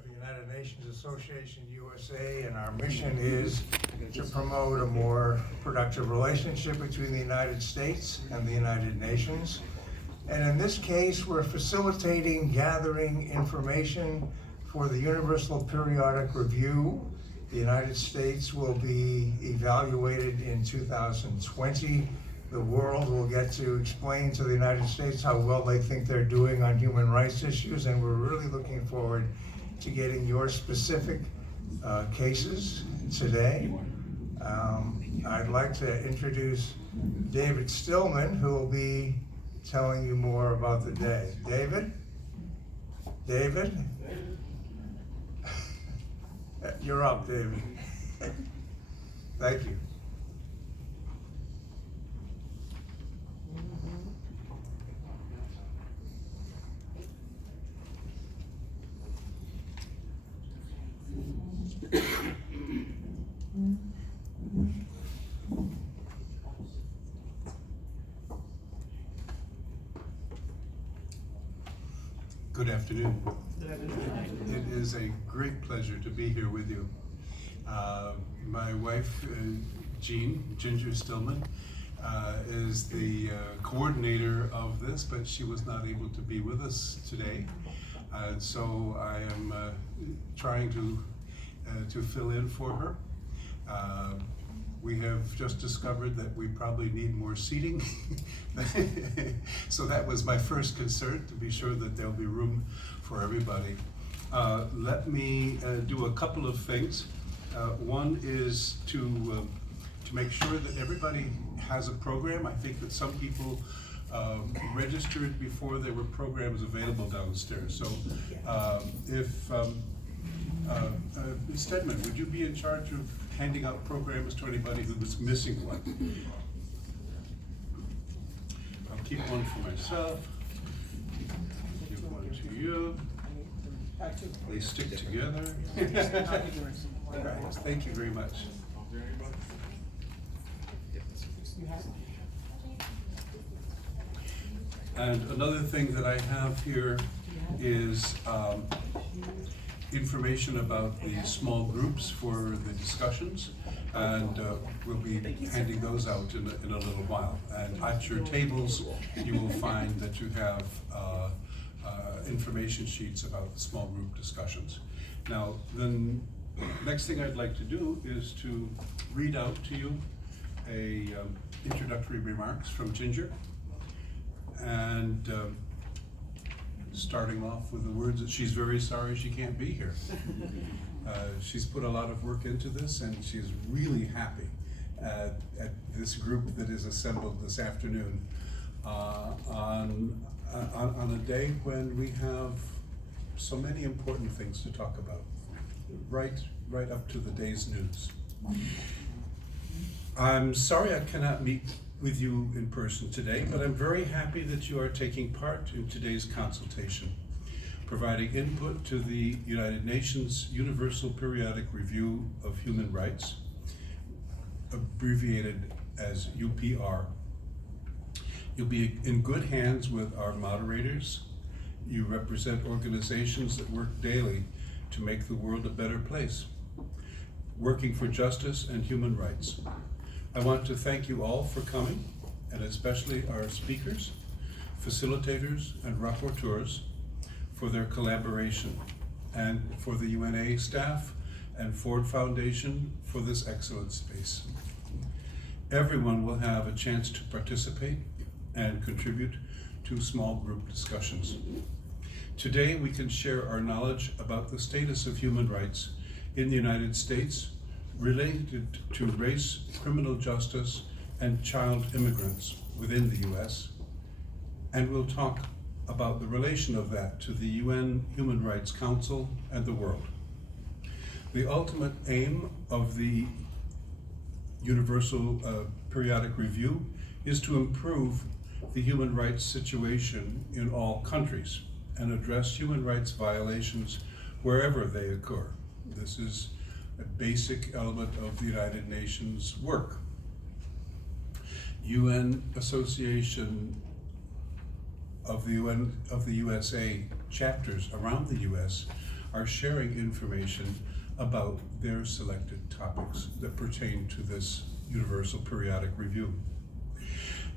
of the United Nations Association USA, and our mission is to promote a more productive relationship between the United States and the United Nations. And in this case, we're facilitating gathering information for the Universal Periodic Review. The United States will be evaluated in 2020. The world will get to explain to the United States how well they think they're doing on human rights issues, and we're really looking forward to getting your specific cases today. I'd like to introduce David Stillman, who will be telling you more about the day. David? David? You're up, David. Thank you. Good afternoon. It is a great pleasure to be here with you. My wife, Ginger Stillman, is the coordinator of this, but she was not able to be with us today. So I am trying to fill in for her. We have just discovered that we probably need more seating. So that was my first concern, to be sure that there'll be room for everybody. Let me do a couple of things. One is to make sure that everybody has a program. I think that some people registered before there were programs available downstairs. So Stedman, would you be in charge of handing out programs to anybody who was missing one? I'll keep one for myself. Give one to you. They stick together. Right. Thank you very much. And another thing that I have here is information about the small groups for the discussions, and we'll be handing those out in a little while. And at your tables, you will find that you have information sheets about the small group discussions. Now, the next thing I'd like to do is to read out to you introductory remarks from Ginger, and starting off with the words that she's very sorry she can't be here. She's put a lot of work into this, and she's really happy at this group that is assembled this afternoon on a day when we have so many important things to talk about, right up to the day's news. I'm sorry I cannot meet with you in person today, but I'm very happy that you are taking part in today's consultation, providing input to the United Nations Universal Periodic Review of Human Rights, abbreviated as UPR. You'll be in good hands with our moderators. You represent organizations that work daily to make the world a better place, working for justice and human rights. I want to thank you all for coming, and especially our speakers, facilitators, and rapporteurs for their collaboration, and for the UNA staff and Ford Foundation for this excellent space. Everyone will have a chance to participate and contribute to small group discussions. Today we can share our knowledge about the status of human rights in the United States related to race, criminal justice, and child immigrants within the US, and we'll talk about the relation of that to the UN Human Rights Council and the world. The ultimate aim of the Universal Periodic Review is to improve the human rights situation in all countries and address human rights violations wherever they occur. This is a basic element of the United Nations work. UN Association of the USA chapters around the US are sharing information about their selected topics that pertain to this Universal Periodic Review.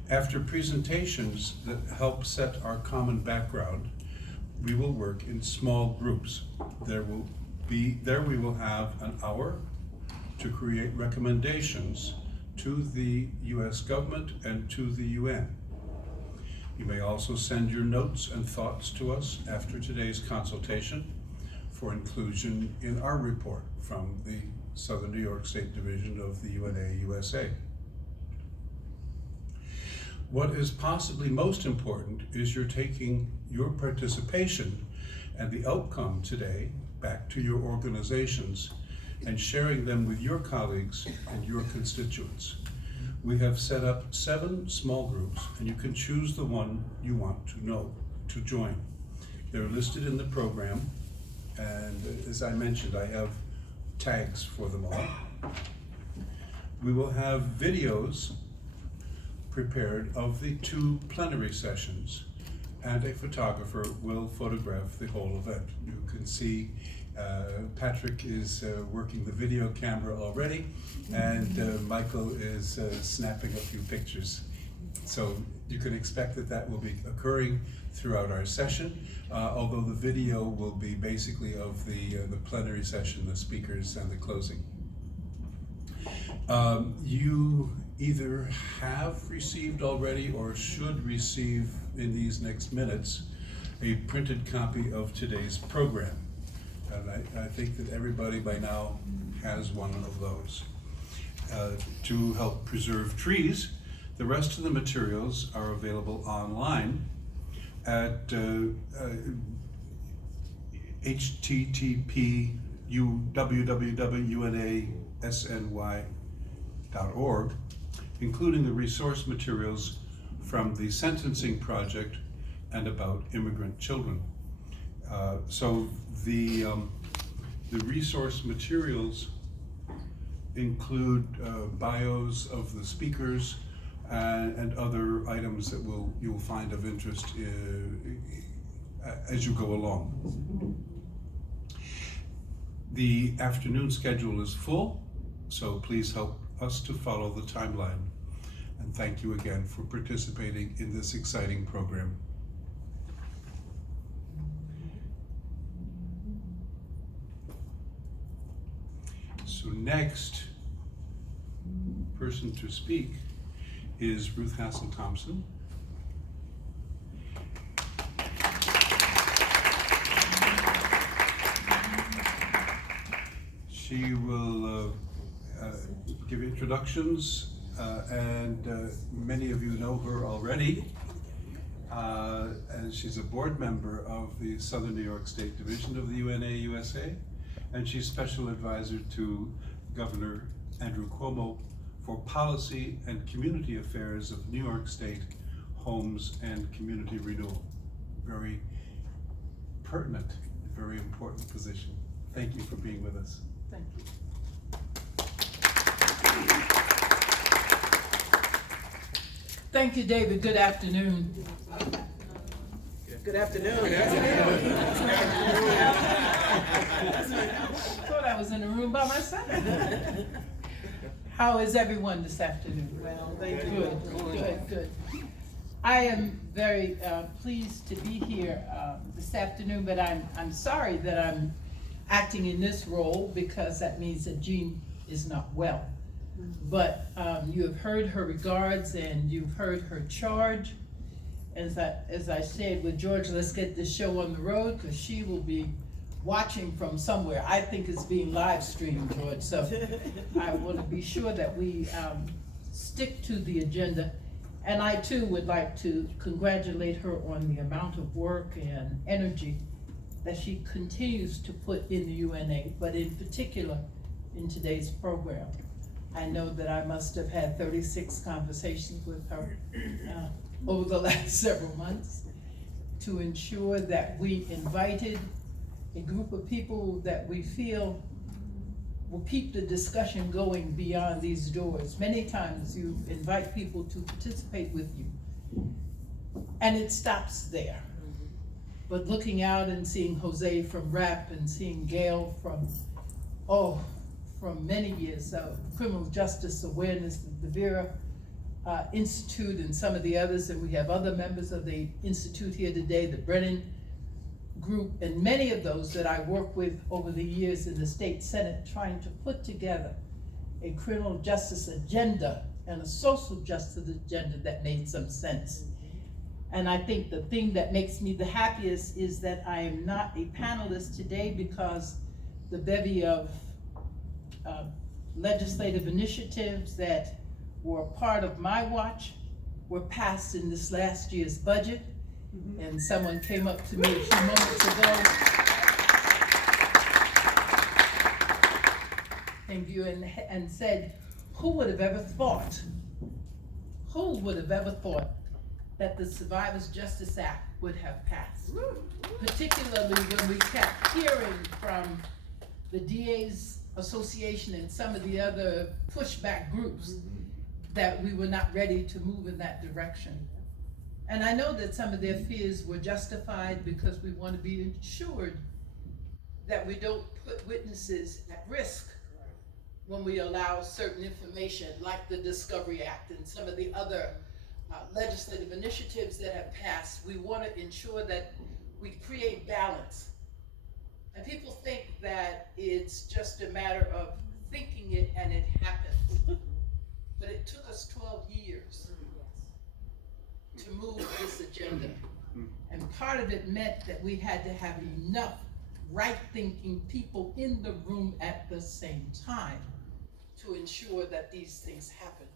After presentations that help set our common background, we will work in small groups. There we will have an hour to create recommendations to the US government and to the UN. You may also send your notes and thoughts to us after today's consultation for inclusion in our report from the Southern New York State Division of the UNA USA. What is possibly most important is you're taking your participation and the outcome today back to your organizations and sharing them with your colleagues and your constituents. We have set up 7 small groups, and you can choose the one you want to join. They're listed in the program, and as I mentioned, I have tags for them all. We will have videos prepared of the 2 plenary sessions, and a photographer will photograph the whole event. You can see Patrick is working the video camera already, and Michael is snapping a few pictures. So you can expect that will be occurring throughout our session, although the video will be basically of the plenary session, the speakers, and the closing. You either have received already or should receive in these next minutes a printed copy of today's program. And I think that everybody by now has one of those. To help preserve trees, the rest of the materials are available online at http://www.unasny.org, including the resource materials from the Sentencing Project and about immigrant children. So the resource materials include bios of the speakers and other items that you'll find of interest as you go along. The afternoon schedule is full, so please help us to follow the timeline. And thank you again for participating in this exciting program. So next person to speak is Ruth Hassel Thompson. She will give introductions, and many of you know her already. And she's a board member of the Southern New York State Division of the UNA USA, and she's special advisor to Governor Andrew Cuomo for policy and community affairs of New York State, homes and community renewal. Very pertinent, very important position. Thank you for being with us. Thank you. Thank you, David. Good afternoon. Good afternoon. Thought I was in the room by myself. How is everyone this afternoon? Well, thank you. Good. I am very pleased to be here this afternoon, but I'm sorry that I'm acting in this role because that means that Jean is not well. But you have heard her regards and you've heard her charge. As I said with George, let's get this show on the road because she will be watching from somewhere. I think it's being live streamed, George, so I want to be sure that we stick to the agenda. And I too would like to congratulate her on the amount of work and energy that she continues to put in the UNA, but in particular in today's program. I know that I must have had 36 conversations with her over the last several months to ensure that we invited a group of people that we feel will keep the discussion going beyond these doors. Many times you invite people to participate with you, and it stops there. But looking out and seeing Jose from RAP and seeing Gail from many years, Criminal Justice Awareness, the Vera Institute, and some of the others, and we have other members of the Institute here today, the Brennan Group, and many of those that I work with over the years in the state Senate, trying to put together a criminal justice agenda and a social justice agenda that made some sense. And I think the thing that makes me the happiest is that I am not a panelist today, because the bevy of legislative initiatives that were part of my watch were passed in this last year's budget. And someone came up to me a few moments ago, thank you, and said, who would have ever thought that the Survivors Justice Act would have passed? Particularly when we kept hearing from the DA's Association and some of the other pushback groups that we were not ready to move in that direction. And I know that some of their fears were justified, because we want to be ensured that we don't put witnesses at risk when we allow certain information, like the Discovery Act and some of the other legislative initiatives that have passed. We want to ensure that we create balance. And people think that it's just a matter of thinking it and it happens. But it took us 12 years to move this agenda. And part of it meant that we had to have enough right-thinking people in the room at the same time to ensure that these things happen.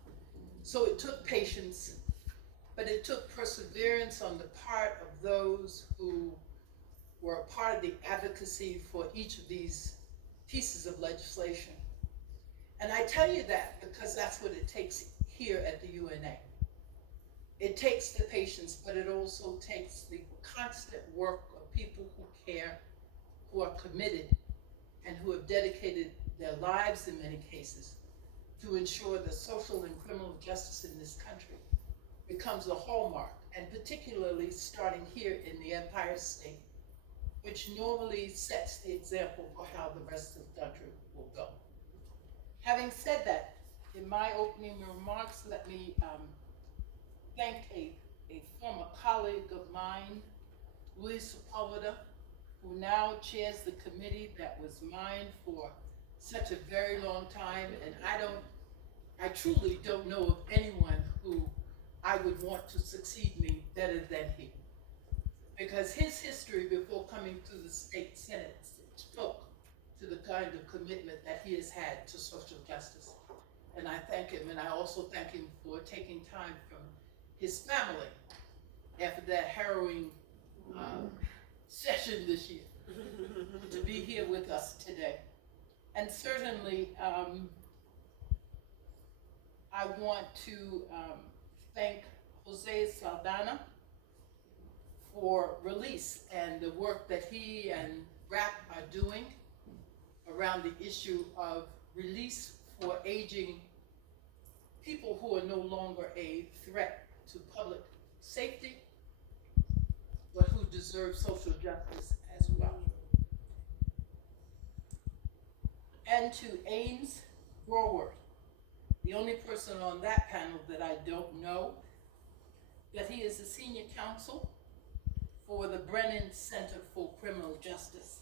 So it took patience, but it took perseverance on the part of those who were a part of the advocacy for each of these pieces of legislation. And I tell you that because that's what it takes here at the UNA. It takes the patience, but it also takes the constant work of people who care, who are committed, and who have dedicated their lives in many cases to ensure that social and criminal justice in this country becomes a hallmark, and particularly starting here in the Empire State, which normally sets the example for how the rest of the country will go. Having said that, in my opening remarks, let me thank a former colleague of mine, Luis Sepulveda, who now chairs the committee that was mine for such a very long time, and I truly don't know of anyone who I would want to succeed me better than he. Because his history before coming to the state Senate spoke to the kind of commitment that he has had to social justice. And I thank him, and I also thank him for taking time from his family after that harrowing session this year to be here with us today. And certainly, I want to thank Jose Saldana for release and the work that he and RAP are doing around the issue of release for aging people who are no longer a threat to public safety, but who deserve social justice as well. And to Ames Grower, the only person on that panel that I don't know, but he is the senior counsel for the Brennan Center for Criminal Justice.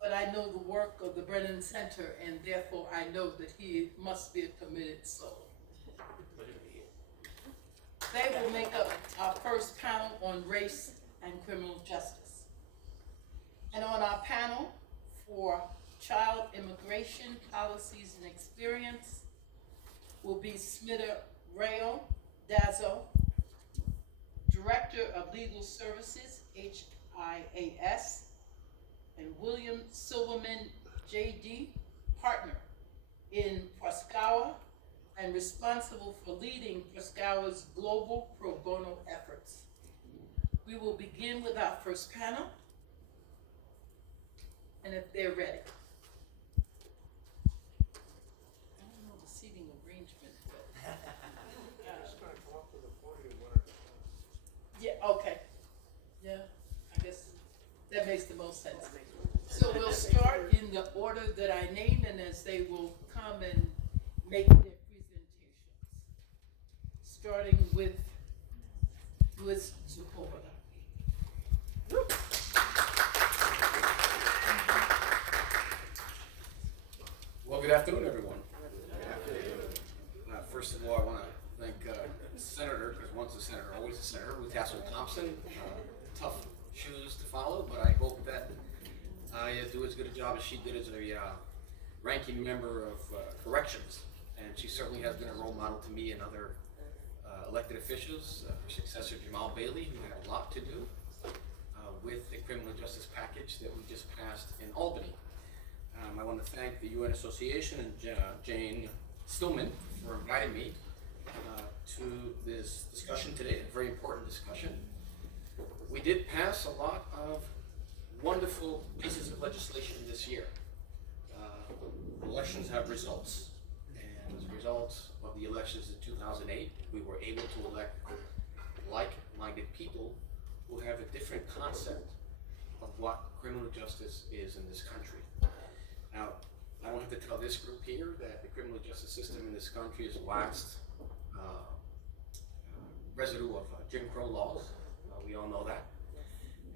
But I know the work of the Brennan Center, and therefore I know that he must be a committed soul. They will make up our first panel on race and criminal justice. And on our panel for child immigration policies and experience will be Smita Rayo Dazo, Director of Legal Services, HIAS, and William Silverman, JD, Partner in Proskawa and responsible for leading Proskawa's global pro bono efforts. We will begin with our first panel, and if they're ready. I don't know the seating arrangement, but yeah, okay. Yeah, I guess That makes the most sense. So we'll start in the order that I named, and as they will come and make their presentations. Starting with Ms. Zupova. Well, good afternoon, everyone. First of all, I want to thank Senator, because once a senator, always a senator, Ruth Hassel Thompson. Tough shoes to follow, but I hope that I do as good a job as she did as a ranking member of corrections. And she certainly has been a role model to me and other elected officials. Her successor, Jamal Bailey, who had a lot to do with the criminal justice package that we just passed in Albany. I want to thank the UN Association and Jane Stillman for inviting me to this discussion today, a very important discussion. We did pass a lot of wonderful pieces of legislation this year. Elections have results, and as a result of the elections in 2008, we were able to elect like-minded people who have a different concept of what criminal justice is in this country. Now, I don't have to tell this group here that the criminal justice system in this country is the last residue of Jim Crow laws. We all know that.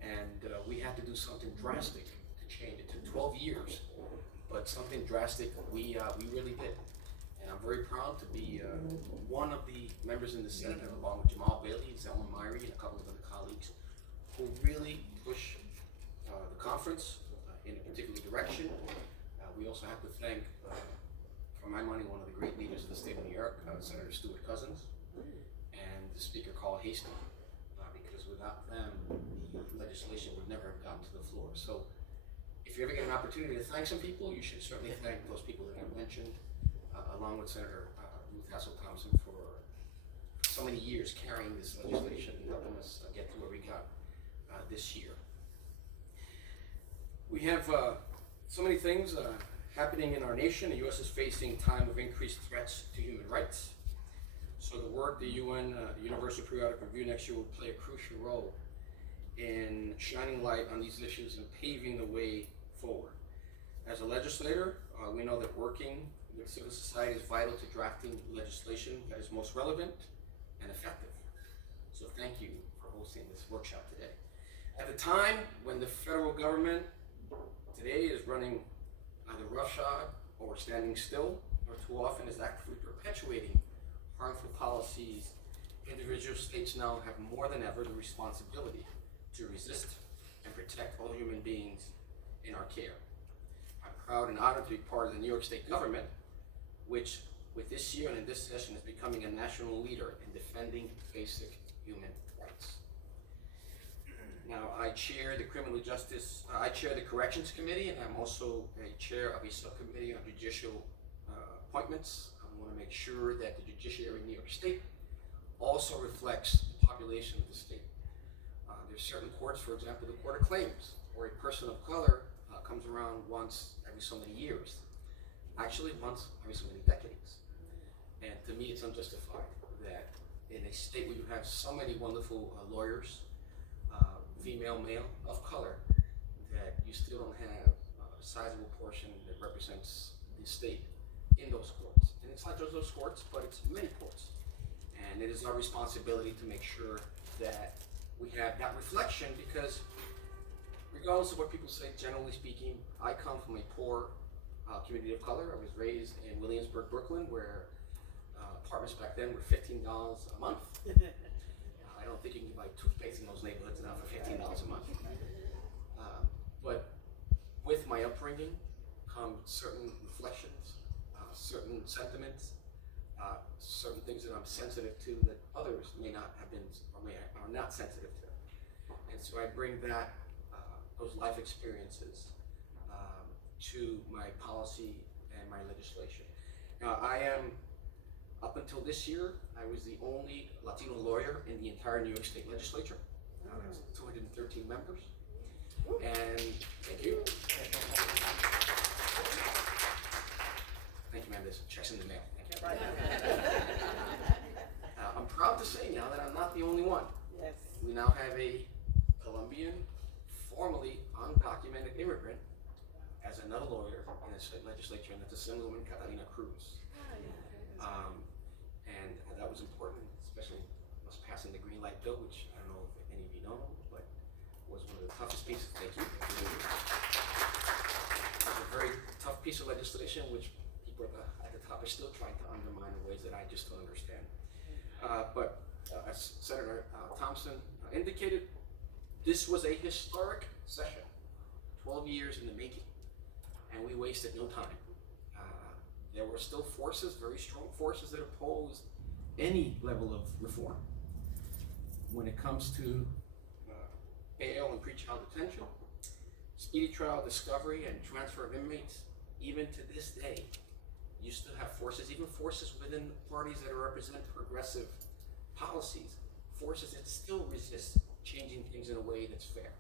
And we had to do something drastic to change it. It took 12 years, but something drastic we really did. And I'm very proud to be one of the members in the Senate, along with Jamal Bailey, Zelma Myrie, and a couple of other colleagues, who really push the conference in a particular direction. We also have to thank, for my money, one of the great leaders of the state of New York, Senator Stuart Cousins, and the Speaker, Carl Hastie, because without them, the legislation would never have gotten to the floor. So if you ever get an opportunity to thank some people, you should certainly thank those people that I mentioned, along with Senator Ruth Hassel Thompson for so many years carrying this legislation and helping us get to where we got this year. We have so many things happening in our nation. The U.S. is facing a time of increased threats to human rights. So the work the UN, the Universal Periodic Review next year will play a crucial role in shining light on these issues and paving the way forward. As a legislator, we know that working with civil society is vital to drafting legislation that is most relevant and effective. So thank you for hosting this workshop today. At a time when the federal government today is running either roughshod or standing still, or too often is actively perpetuating harmful policies, individual states now have more than ever the responsibility to resist and protect all human beings in our care. I'm proud and honored to be part of the New York State government, which with this year and in this session is becoming a national leader in defending basic human rights. Now, I chair the Corrections Committee, and I'm also a chair of a subcommittee on judicial appointments. I want to make sure that the judiciary in New York State also reflects the population of the state. There's certain courts, for example, the Court of Claims, where a person of color comes around once every so many years. Actually, once every so many decades. And to me, it's unjustified that in a state where you have so many wonderful lawyers, female, male, of color, that you still don't have a sizable portion that represents the state in those courts. And it's not just those courts, but it's many courts. And it is our responsibility to make sure that we have that reflection, because regardless of what people say, generally speaking, I come from a poor community of color. I was raised in Williamsburg, Brooklyn, where apartments back then were $15 a month. I don't think you can buy toothpaste in those neighborhoods now for $15 a month. But with my upbringing come certain reflections, certain sentiments, certain things that I'm sensitive to that others may not have been or are not sensitive to. And so I bring that, those life experiences to my policy and my legislation. Now, I am, up until this year, I was the only Latino lawyer in the entire New York State legislature. There's 213 members. And thank you. Thank you, ma'am. There's checks in the mail. Thank you. I'm proud to say now that I'm not the only one. Yes. We now have a Colombian, formerly legislator in the state legislature, and that's Assemblywoman Catalina Cruz. And that was important, especially us passing the green light bill, which I don't know if any of you know, but was one of the toughest pieces. Thank you. It was a very tough piece of legislation, which people at the top are still trying to undermine in ways that I just don't understand. But as Senator Thompson indicated, this was a historic session, 12 years in the making, and we wasted no time. There were still forces, very strong forces, that opposed any level of reform. When it comes to bail and pretrial detention, speedy trial, discovery, and transfer of inmates, even to this day, you still have forces, even forces within parties that represent progressive policies, forces that still resist changing things in a way that's fair.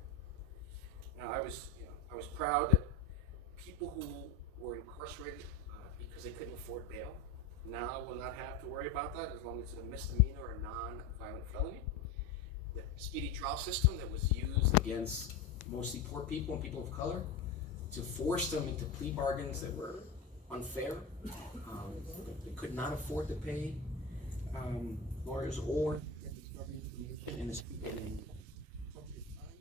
Now, I was proud that people who were incarcerated because they couldn't afford bail now will not have to worry about that as long as it's a misdemeanor or a non-violent felony. The speedy trial system that was used against mostly poor people and people of color to force them into plea bargains that were unfair. They could not afford to pay lawyers or get discovery information in the appropriate time.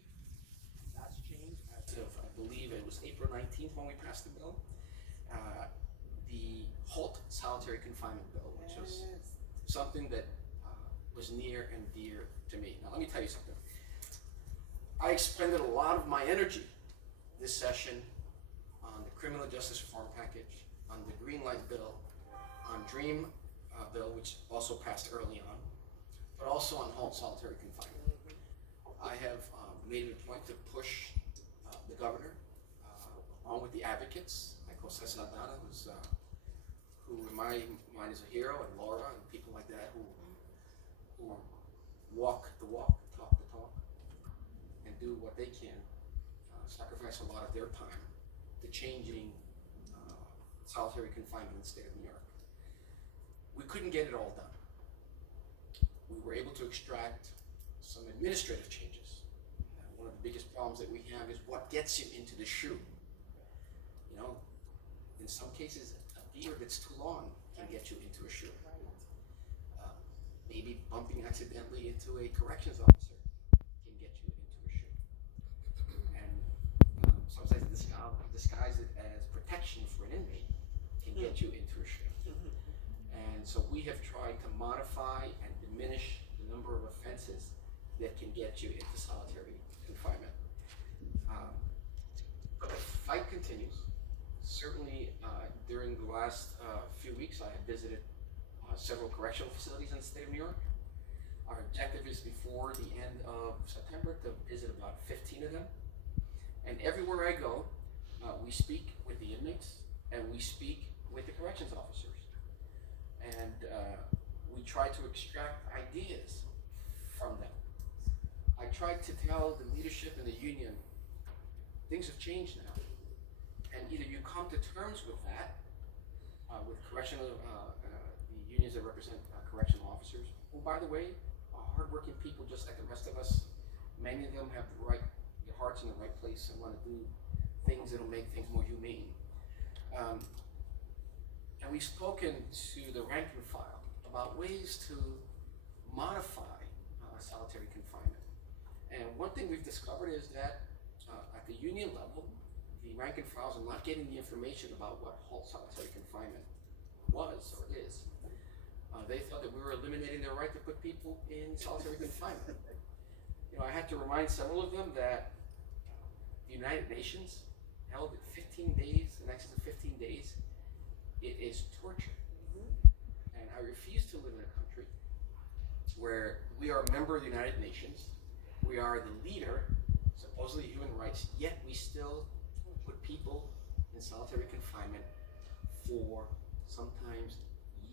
That's changed as of, I believe it was April 19th when we passed the bill. The halt solitary confinement bill, which was something that was near and dear to me. Now let me tell you something. I expended a lot of my energy this session on the criminal justice reform package, on the green light bill, on DREAM bill, which also passed early on, but also on halt solitary confinement. I have made it a point to push the governor, along with the advocates, like Jose Saldana, who in my mind is a hero, and Laura, and people like that who walk the walk, talk the talk, and do what they can, sacrifice a lot of their time to changing solitary confinement in the state of New York. We couldn't get it all done. We were able to extract some administrative changes. One of the biggest problems that we have is what gets you into the shoe. You know, in some cases, a beard that's too long can get you into a shoe. Maybe bumping accidentally into a corrections officer can get you into a shoe. And sometimes disguise it as protection for an inmate can get you into a shoe. And so we have tried to modify and diminish the number of offenses that can get you into solitary confinement. But the fight continues. Certainly during the last few weeks, I have visited several correctional facilities in the state of New York. Our objective is before the end of September to visit about 15 of them. And everywhere I go, we speak with the inmates and we speak with the corrections officers. And we try to extract ideas from them. I tried to tell the leadership in the union, things have changed now. And either you come to terms with that, with correctional, the unions that represent correctional officers, who, by the way, are hardworking people just like the rest of us. Many of them have their hearts in the right place and want to do things that'll make things more humane. And we've spoken to the rank and file about ways to modify solitary confinement. And one thing we've discovered is that at the union level, the rank and files are not getting the information about what halt solitary confinement was or is. They thought that we were eliminating their right to put people in solitary confinement. You know, I had to remind several of them that the United Nations held it 15 days, in excess of 15 days. It is torture. And I refuse to live in a country where we are a member of the United Nations, we are the leader, supposedly human rights, yet we still put people in solitary confinement for sometimes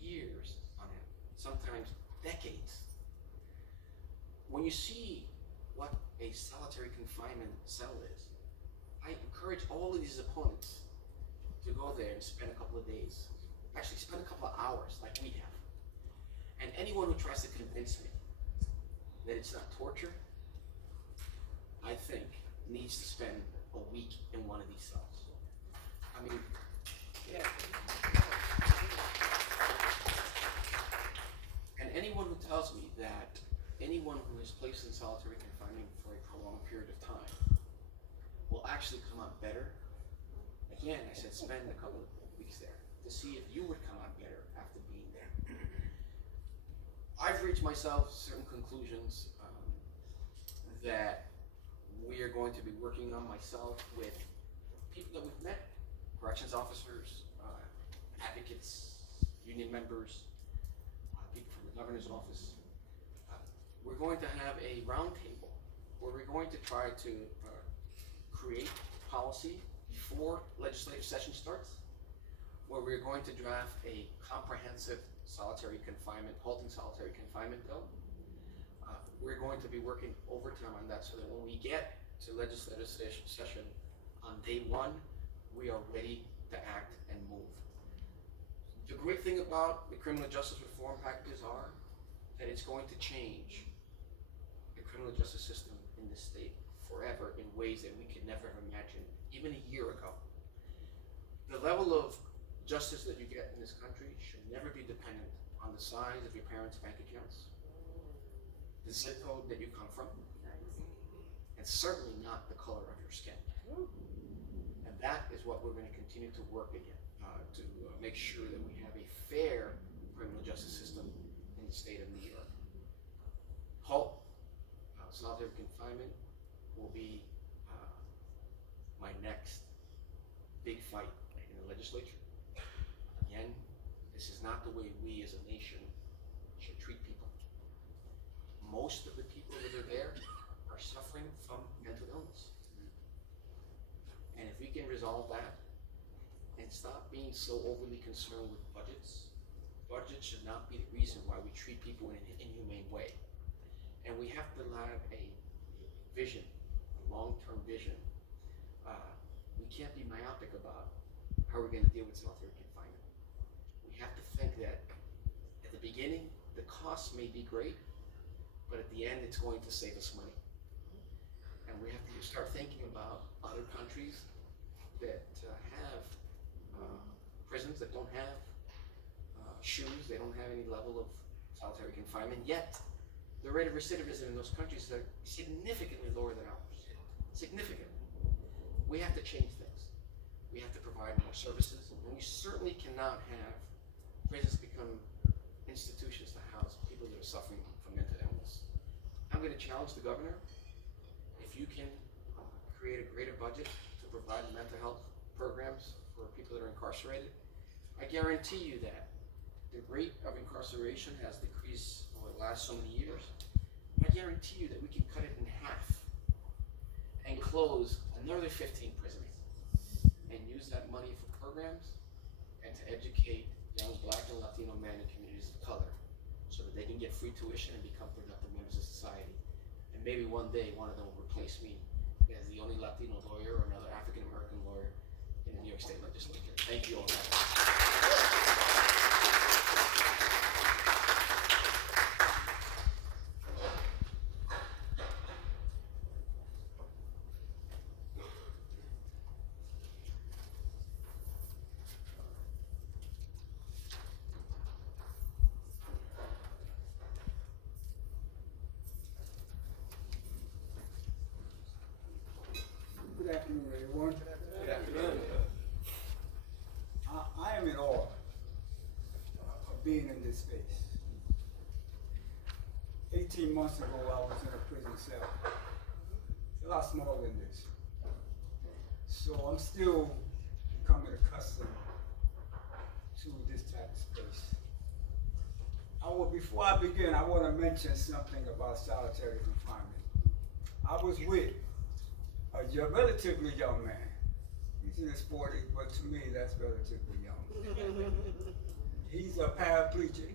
years on end, sometimes decades. When you see what a solitary confinement cell is, I encourage all of these opponents to go there and spend a couple of days, actually spend a couple of hours like we have. And anyone who tries to convince me that it's not torture, I think needs to spend a week in one of these cells. I mean, Yeah. and anyone who tells me that anyone who is placed in solitary confinement for a prolonged period of time will actually come out better, again, I said spend a couple of weeks there to see if you would come out better after being there. I've reached myself certain conclusions that we are going to be working on, myself, with people that we've met, corrections officers, advocates, union members, people from the governor's office. We're going to have a roundtable where we're going to try to create policy before legislative session starts, where we're going to draft a comprehensive solitary confinement, halting solitary confinement bill. We're going to be working overtime on that so that when we get to legislative session on day one, we are ready to act and move. The great thing about the criminal justice reform packages are that it's going to change the criminal justice system in this state forever in ways that we could never have imagined, even a year ago. The level of justice that you get in this country should never be dependent on the size of your parents' bank accounts, the zip code that you come from, and certainly not the color of your skin. And that is what we're going to continue to work again, to make sure that we have a fair criminal justice system in the state of New York. HALT, solitary confinement, will be my next big fight in the legislature. Again, this is not the way we as a nation should treat people. Most of the people that are there are suffering from mental illness. And if we can resolve that and stop being so overly concerned with budgets, budgets should not be the reason why we treat people in an inhumane way. And we have to have a vision, a long-term vision. We can't be myopic about how we're going to deal with solitary confinement. We have to think that at the beginning, the costs may be great, but at the end, it's going to save us money. And we have to start thinking about other countries that have prisons that don't have shoes, they don't have any level of solitary confinement, yet the rate of recidivism in those countries is significantly lower than ours. Significantly. We have to change things. We have to provide more services, and we certainly cannot have prisons become institutions to house people that are suffering from mental illness. I'm going to challenge the governor. If you can create a greater budget to provide mental health programs for people that are incarcerated, I guarantee you that the rate of incarceration has decreased over the last so many years. I guarantee you that we can cut it in half and close another 15 prisons and use that money for programs and to educate young Black and Latino men and communities of color so that they can get free tuition and become productive members of society. And maybe one day one of them will replace me as the only Latino lawyer or another African American lawyer in the New York State Legislature. Thank you all. Good afternoon, everyone. Good afternoon. I am in awe of being in this space. 18 months ago, I was in a prison cell. It's a lot smaller than this. So I'm still becoming accustomed to this type of space. Before I begin, I want to mention something about solitary confinement. I was with a relatively young man. He's in his 40s, but to me, that's relatively young. He's a paraplegic.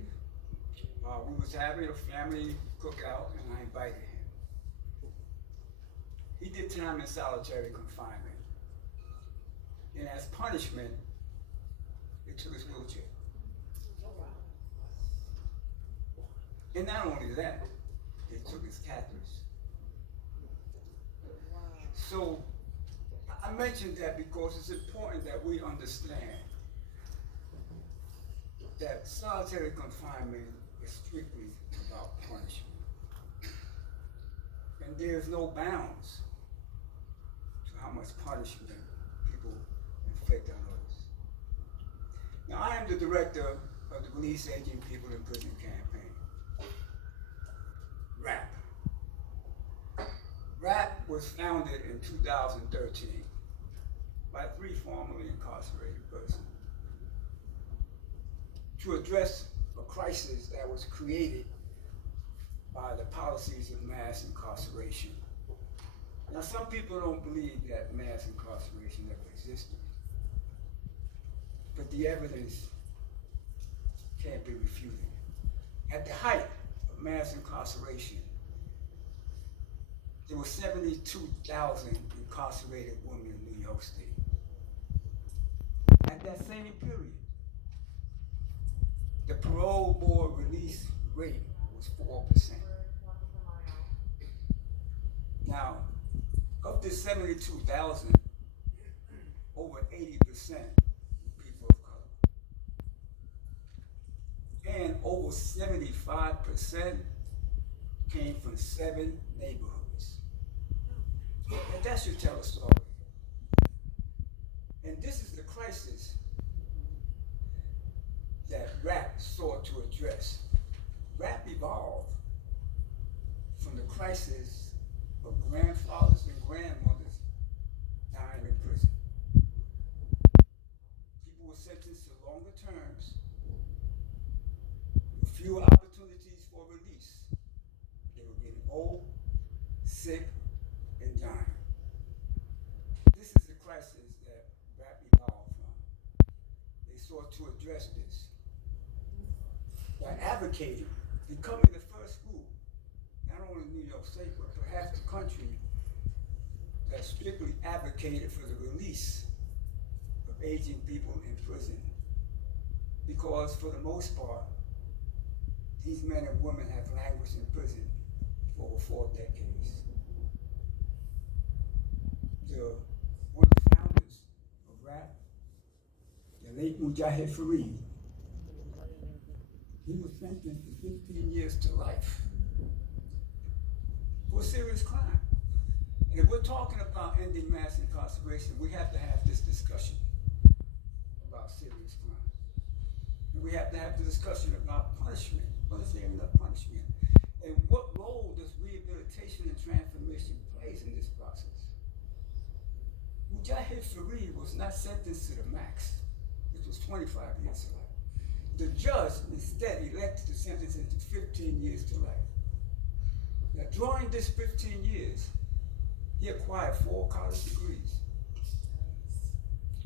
We was having a family cookout, and I invited him. He did time in solitary confinement. And as punishment, they took his wheelchair. And not only that, they took his catheters. So, I mentioned that because it's important that we understand that solitary confinement is strictly about punishment. And there's no bounds to how much punishment people inflict on others. Now, I am the director of the Release Aging People in Prison campaign, RAP. RAP was founded in 2013 by 3 formerly incarcerated persons to address a crisis that was created by the policies of mass incarceration. Now, some people don't believe that mass incarceration ever existed, but the evidence can't be refuted. At the height of mass incarceration, there were 72,000 incarcerated women in New York State. At that same period, the parole board release rate was 4%. Now, of the 72,000, over 80% were people of color. And over 75% came from 7 neighborhoods. And that should tell a story. And this is the crisis that RAP sought to address. RAP evolved from the crisis of grandfathers and grandmothers dying in prison. People were sentenced to longer terms with fewer opportunities for release. They were getting old, sick, and dying. This is the crisis that RAP evolved from. They sought to address this by advocating, becoming the first group, not only in New York State, but perhaps the country, that strictly advocated for the release of aging people in prison. Because for the most part, these men and women have languished in prison for over 4 decades. One of the founders of RAP, the late Mujahid Fareed, he was sentenced to 15 years to life for a serious crime. And if we're talking about ending mass incarceration, we have to have this discussion about serious crime. And we have to have the discussion about punishment. What is there enough punishment? And what role does rehabilitation and transformation plays in this process? Mujahid Fareed was not sentenced to the max, which was 25 years to life. The judge instead elected to sentence him to 15 years to life. Now, during this 15 years, he acquired 4 college degrees,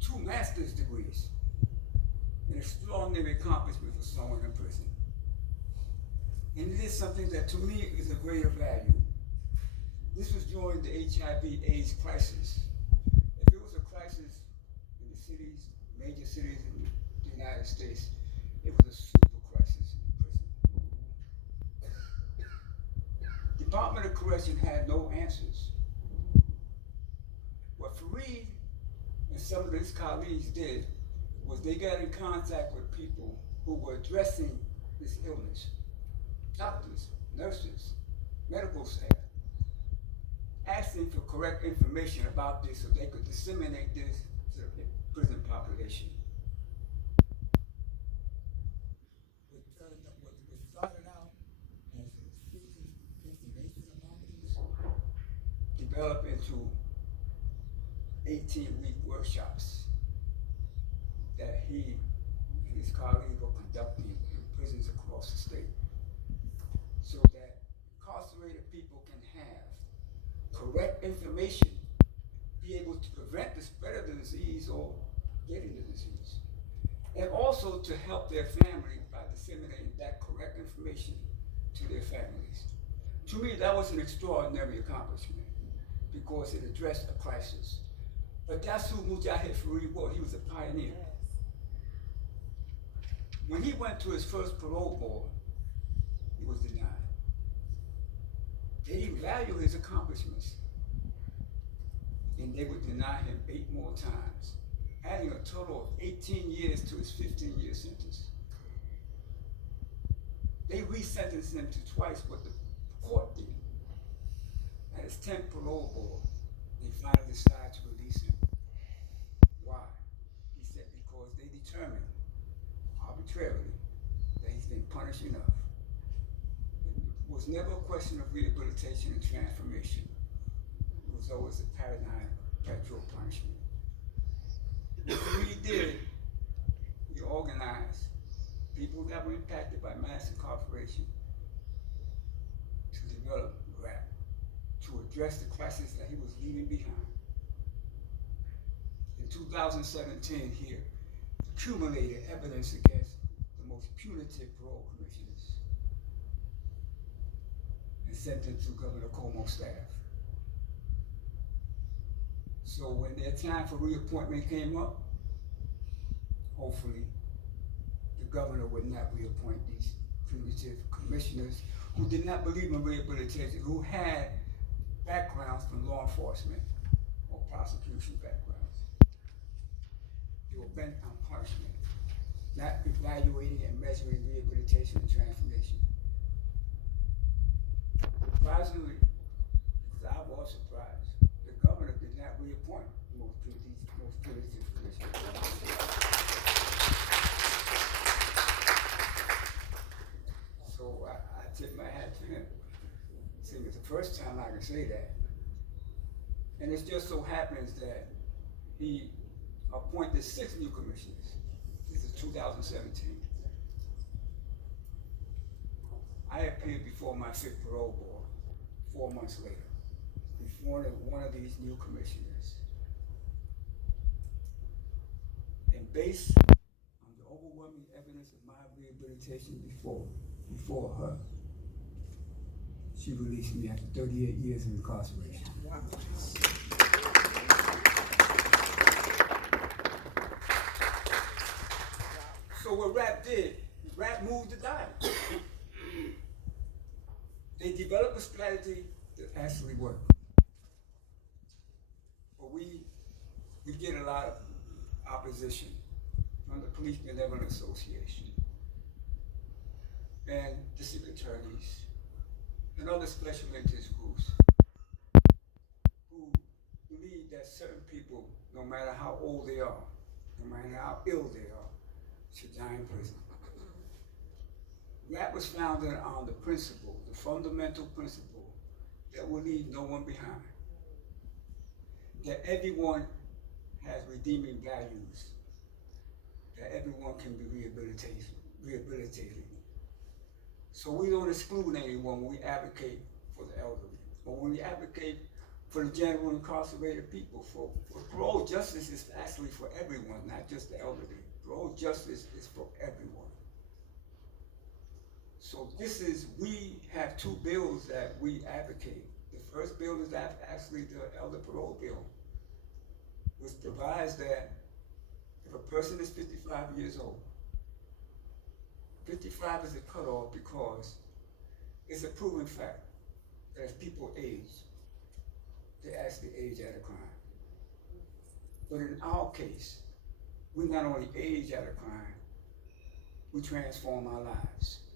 2 master's degrees, an extraordinary accomplishment for someone in prison. And it is something that to me is of greater value. This was during the HIV/AIDS crisis. If it was a crisis in the cities, major cities in the United States, it was a super crisis in prison. Department of Correction had no answers. What Fareed and some of his colleagues did was they got in contact with people who were addressing this illness. Doctors, nurses, medical staff, asking for correct information about this so they could disseminate this to the prison population. What started out as seeking information about this developed into 18-week workshops that he and his colleagues were conducting in prisons across the state, so that incarcerated people can have correct information, be able to prevent the spread of the disease or getting the disease, and also to help their family by disseminating that correct information to their families. To me, that was an extraordinary accomplishment because it addressed a crisis. But that's who Mujahid Fareed was. He was a pioneer. When he went to his first parole board, he was denied. They didn't value his accomplishments. and they would deny him 8 more times, adding a total of 18 years to his 15-year sentence. They resentenced him to twice what the court did. At his 10th parole board, they finally decided to release him. Why? He said because they determined arbitrarily that he's been punished enough. It was never a question of rehabilitation and transformation. It was always a paradigm of perpetual punishment. What he did, he organized people that were impacted by mass incarceration to develop rap, to address the crisis that he was leaving behind. In 2017, he accumulated evidence against the most punitive parole commissioners and sent them to Governor Cuomo's staff. So when their time for reappointment came up, hopefully the governor would not reappoint these punitive commissioners who did not believe in rehabilitation, who had backgrounds from law enforcement or prosecution backgrounds. They were bent on punishment, not evaluating and measuring rehabilitation and transformation. Surprisingly, because I was surprised, the governor did not reappoint most punitive commissioners. So I tip my hat to him. See, it's the first time I can say that. And it just so happens that he appointed 6 new commissioners. This is 2017. I appeared before my 5th parole board 4 months later, before one of these new commissioners. And based on the overwhelming evidence of my rehabilitation before her, she released me after 38 years of incarceration. Wow. So what rap did, rap moved the dial. They developed a strategy that actually worked. But we get a lot of opposition from the Police Benevolent Association and district attorneys and other special interest groups who believe that certain people, no matter how old they are, no matter how ill they are, should die in prison. That was founded on the principle, the fundamental principle, that will leave no one behind. That everyone has redeeming values, that everyone can be rehabilitated. So we don't exclude anyone when we advocate for the elderly, or when we advocate for the general incarcerated people. For parole justice is actually for everyone, not just the elderly. Parole justice is for everyone. So we have 2 bills that we advocate. The first bill is actually the elder parole bill, which provides that if a person is 55 years old, 55 is a cutoff because it's a proven fact that as people age, they actually age at a crime. But in our case, we not only age at a crime, we transform our lives.